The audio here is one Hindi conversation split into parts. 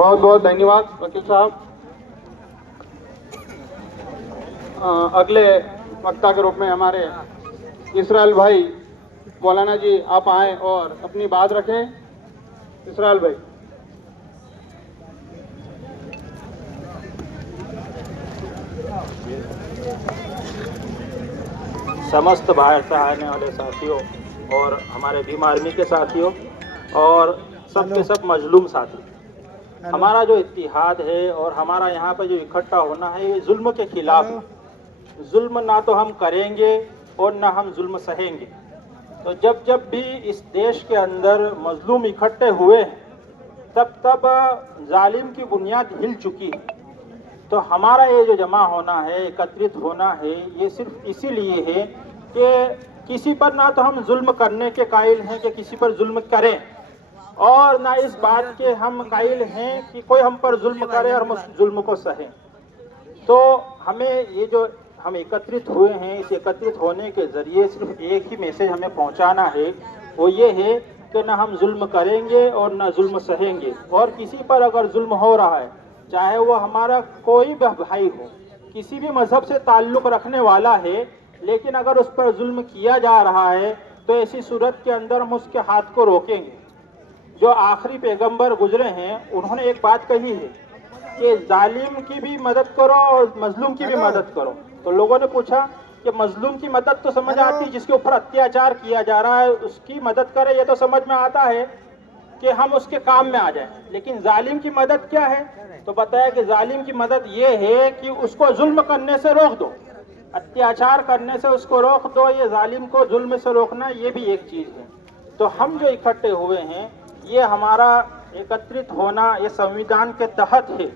बहुत बहुत धन्यवाद वकील साहब। अगले वक्ता के रूप में हमारे इसराइल भाई मौलाना जी आप आए और अपनी बात रखें। इसराइल भाई। समस्त बाहर से आने वाले साथियों और हमारे भीम आर्मी के साथियों और सब के सब मजलूम साथी, हमारा जो इत्तिहाद है और हमारा यहाँ पर जो इकट्ठा होना है ये जुल्म के खिलाफ है। जुल्म ना तो हम करेंगे और ना हम जुल्म सहेंगे। तो जब जब भी इस देश के अंदर मजलूम इकट्ठे हुए हैं तब तब जालिम की बुनियाद हिल चुकी है। तो हमारा ये जो जमा होना है, एकत्रित होना है, ये सिर्फ इसीलिए है कि किसी पर ना तो हम जुल्म करने के कायल हैं कि किसी पर जुल्म करें, और ना इस बात के हम कायल हैं कि कोई हम पर जुल्म करे और हम उस जुल्म को सहें। तो हमें ये जो हम एकत्रित हुए हैं, इस एकत्रित होने के जरिए सिर्फ एक ही मैसेज हमें पहुंचाना है, वो ये है कि ना हम जुल्म करेंगे और ना जुल्म सहेंगे। और किसी पर अगर जुल्म हो रहा है, चाहे वो हमारा कोई भी भाई हो, किसी भी मजहब से ताल्लुक़ रखने वाला है, लेकिन अगर उस पर जुल्म किया जा रहा है तो ऐसी सूरत के अंदर हम उसके हाथ को रोकेंगे। जो आखिरी पैगंबर गुजरे हैं उन्होंने एक बात कही है कि जालिम की भी मदद करो और मजलूम की भी मदद करो। तो लोगों ने पूछा कि मजलूम की मदद तो समझ आती है, जिसके ऊपर अत्याचार किया जा रहा है उसकी मदद करे, ये तो समझ में आता है कि हम उसके काम में आ जाएं, लेकिन जालिम की मदद क्या है? तो बताया कि जालिम की मदद ये है कि उसको जुल्म करने से रोक दो, अत्याचार करने से उसको रोक दो। ये जालिम को जुल्म से रोकना ये भी एक चीज़ है। तो हम जो इकट्ठे हुए हैं, ये हमारा एकत्रित होना ये संविधान के तहत है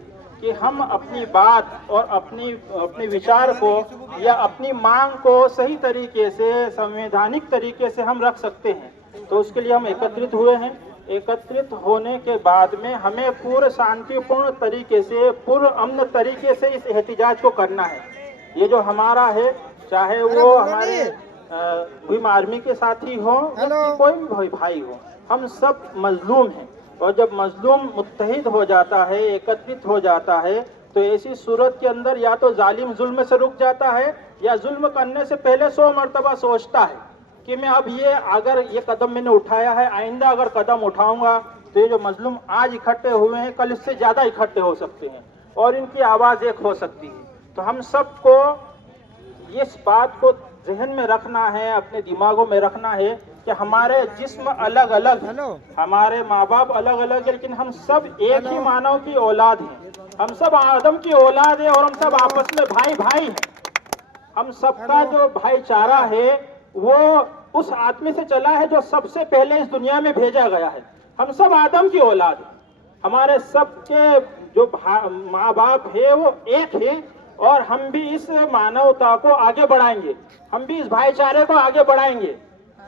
कि हम अपनी बात और अपने विचार को या अपनी मांग को सही तरीके से, संवैधानिक तरीके से हम रख सकते हैं। तो उसके लिए हम एकत्रित हुए हैं। एकत्रित होने के बाद में हमें पूरे शांतिपूर्ण तरीके से, पूर्ण अमन तरीके से इस एहतिजाज को करना है। ये जो हमारा है, चाहे वो हमारे भीम आर्मी के साथी हो या कोई भी भाई हो, हम सब मजलूम हैं। और जब मजलूम मुत्तहिद हो जाता है, एकत्रित हो जाता है, तो ऐसी सूरत के अंदर या तो जालिम जुल्म से रुक जाता है या जुल्म करने से पहले 100 मरतबा सोचता है कि मैं अब अगर ये कदम मैंने उठाया है, आइंदा अगर कदम उठाऊंगा तो ये जो मजलूम आज इकट्ठे हुए हैं कल इससे ज़्यादा इकट्ठे हो सकते हैं और इनकी आवाज़ एक हो सकती है। तो हम सबको इस बात को जहन में रखना है, अपने दिमागों में रखना है कि हमारे जिस्म अलग अलग हैं, हमारे माँ बाप अलग अलग है, लेकिन हम सब एक ही मानव की औलाद हैं। हम सब आदम की औलाद है और हम सब आपस में भाई भाई हैं। हम सबका जो भाईचारा है वो उस आदमी से चला है जो सबसे पहले इस दुनिया में भेजा गया है। हम सब आदम की औलाद हैं। हमारे सबके जो माँ बाप है वो एक है और हम भी इस मानवता को आगे बढ़ाएंगे, हम भी इस भाईचारे को आगे बढ़ाएंगे।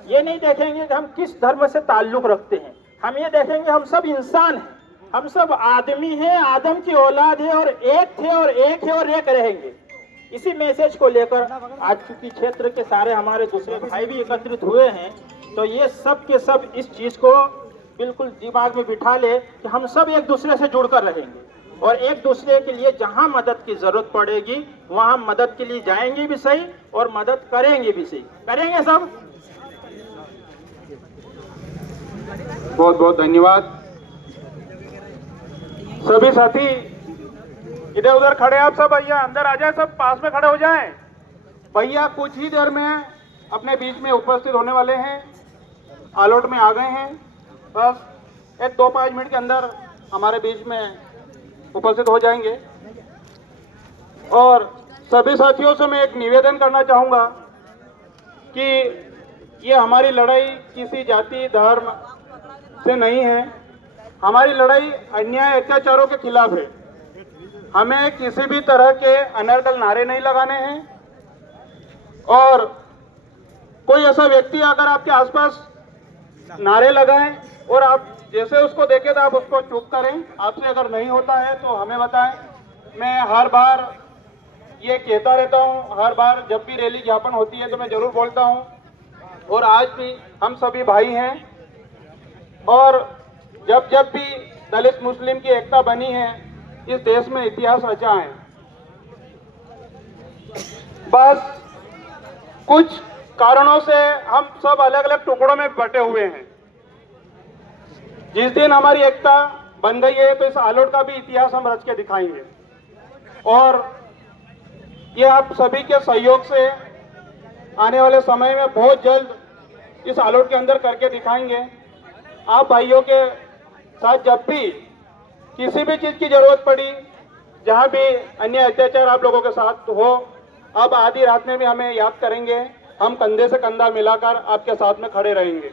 ये नहीं देखेंगे कि हम किस धर्म से ताल्लुक रखते हैं, हम ये देखेंगे हम सब इंसान हैं, हम सब आदमी हैं, आदम की औलाद है और एक थे और एक है और एक रहेंगे। इसी मैसेज को लेकर आज चूंकि क्षेत्र के सारे हमारे दूसरे भाई भी एकत्रित हुए हैं, तो ये सब के सब इस चीज को बिल्कुल दिमाग में बिठा ले कि हम सब एक दूसरे से जुड़कर रहेंगे और एक दूसरे के लिए जहां मदद की जरूरत पड़ेगी वहां मदद के लिए जाएंगे भी सही और मदद करेंगे भी सही, करेंगे सब। बहुत बहुत धन्यवाद। सभी साथी इधर उधर खड़े, आप सब भैया अंदर आ जाए, सब पास में खड़े हो जाएं। भैया कुछ ही देर में अपने बीच में उपस्थित होने वाले हैं, आलोट में आ गए हैं। बस एक 2-5 मिनट के अंदर हमारे बीच में उपस्थित हो जाएंगे। और सभी साथियों से मैं एक निवेदन करना चाहूँगा कि ये हमारी लड़ाई किसी जाति धर्म से नहीं है, हमारी लड़ाई अन्याय अत्याचारों के खिलाफ है। हमें किसी भी तरह के अनर्गल नारे नहीं लगाने हैं और कोई ऐसा व्यक्ति अगर आपके आसपास नारे लगाए और आप जैसे उसको देखें तो आप उसको चुप करें। आपसे अगर नहीं होता है तो हमें बताएं। मैं हर बार ये कहता रहता हूँ, हर बार जब भी रैली ज्ञापन होती है तो मैं जरूर बोलता हूँ, और आज भी हम सभी भाई हैं और जब जब भी दलित मुस्लिम की एकता बनी है, इस देश में इतिहास रचा है। बस कुछ कारणों से हम सब अलग अलग टुकड़ों में बटे हुए हैं। जिस दिन हमारी एकता बन गई है तो इस आलोट का भी इतिहास हम रच के दिखाएंगे और ये आप सभी के सहयोग से आने वाले समय में बहुत जल्द इस आलोट के अंदर करके दिखाएंगे। आप भाइयों के साथ जब भी किसी भी चीज की जरूरत पड़ी, जहां भी अन्य अत्याचार आप लोगों के साथ हो, अब आधी रात में भी हमें याद करेंगे। हम कंधे से कंधा मिलाकर आपके साथ में खड़े रहेंगे।